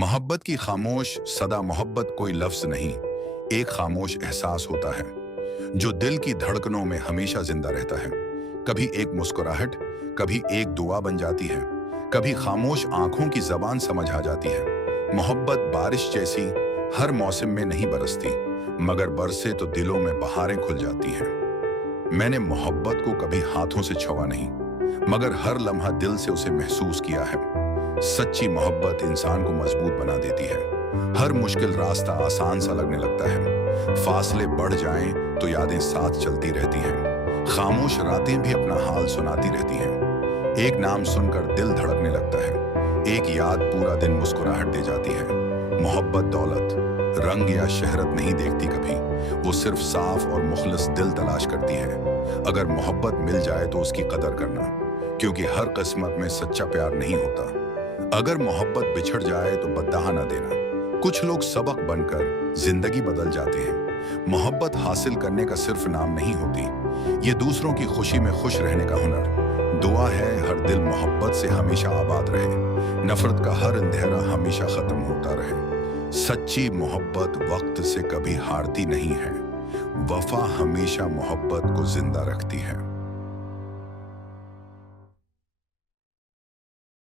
मोहब्बत की खामोश सदा मोहब्बत कोई लफ्ज नहीं, एक खामोश एहसास होता है जो दिल की धड़कनों में हमेशा जिंदा रहता है। कभी एक मुस्कुराहट, कभी एक दुआ बन जाती है, कभी खामोश आंखों की जबान समझ आ जाती है। मोहब्बत बारिश जैसी हर मौसम में नहीं बरसती, मगर बरसे तो दिलों में बहारें खुल जाती हैं। मैंने मोहब्बत को कभी हाथों से छुआ नहीं, मगर हर लम्हा दिल से उसे महसूस किया है। सच्ची मोहब्बत इंसान को मजबूत बना देती है। हर मुश्किल रास्ता आसान सा लगने लगता है। फासले बढ़ जाएं तो यादें साथ चलती रहती हैं। खामोश रातें भी अपना हाल सुनाती रहती हैं। एक नाम सुनकर दिल धड़कने लगता है, एक याद पूरा दिन मुस्कुराहट दे जाती है। मोहब्बत दौलत, रंग या शहरत नहीं देखती कभी, वो सिर्फ साफ और मुखलिस दिल तलाश करती है। अगर मोहब्बत मिल जाए तो उसकी कदर करना, क्योंकि हर किस्मत में सच्चा प्यार नहीं होता। अगर मोहब्बत बिछड़ जाए तो बददुआ न देना, कुछ लोग सबक बनकर जिंदगी बदल जाते हैं। मोहब्बत हासिल करने का सिर्फ नाम नहीं होती, ये दूसरों की खुशी में खुश रहने का हुनर। दुआ है हर दिल मोहब्बत से हमेशा आबाद रहे, नफरत का हर अंधेरा हमेशा खत्म होता रहे। सच्ची मोहब्बत वक्त से कभी हारती नहीं है, वफा हमेशा मोहब्बत को जिंदा रखती है।